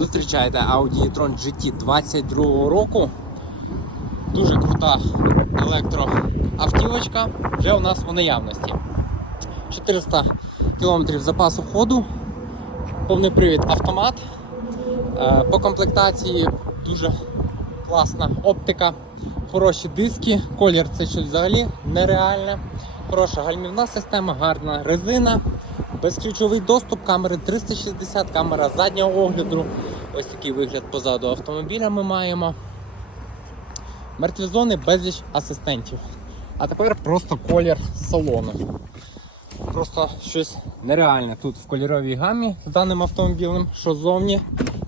Зустрічайте Audi e-tron GT 22 року. Дуже крута електроавтівочка вже у нас у наявності. 400 км запасу ходу, повний привід автомат. Е, По комплектації дуже класна оптика, хороші диски, колір це щось взагалі нереальне. Хороша гальмівна система, гарна резина, безключовий доступ, камери 360, камера заднього огляду. Ось такий вигляд позаду автомобіля ми маємо. Мертві зони безліч асистентів. А тепер просто колір салону. Просто щось нереальне тут в кольоровій гамі з даним автомобілем, що ззовні,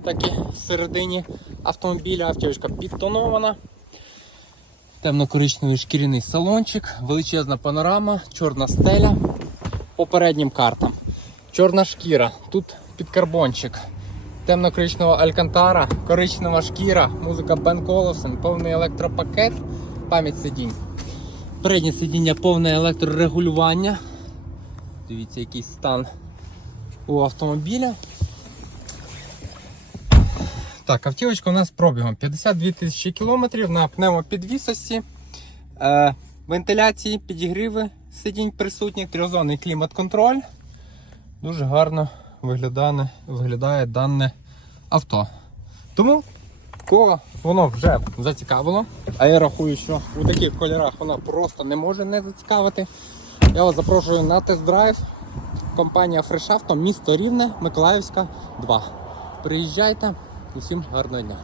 так і всередині автомобіля. Автівочка підтонована. Темно-коричневий шкіряний салончик, величезна панорама, чорна стеля по переднім картам. Чорна шкіра, тут підкарбончик. Темно-коричнева алькантара, коричнева шкіра, музика Бен Колофсен, повний електропакет, пам'ять сидінь. Переднє сидіння повне електрорегулювання. Дивіться, який стан у автомобіля. Так, автівочка у нас пробігом 52 тисячі кілометрів на пневмопідвісості. Е, вентиляції, підігріви сидінь присутні, трьохзонний клімат-контроль. Дуже гарно виглядає, виглядає дане авто. Тому, кого воно вже зацікавило, а я рахую, що у таких кольорах воно просто не може не зацікавити. Я вас запрошую на тест-драйв. Компанія Фрешавто, місто Рівне, Миколаївська 2. Приїжджайте, усім гарного дня.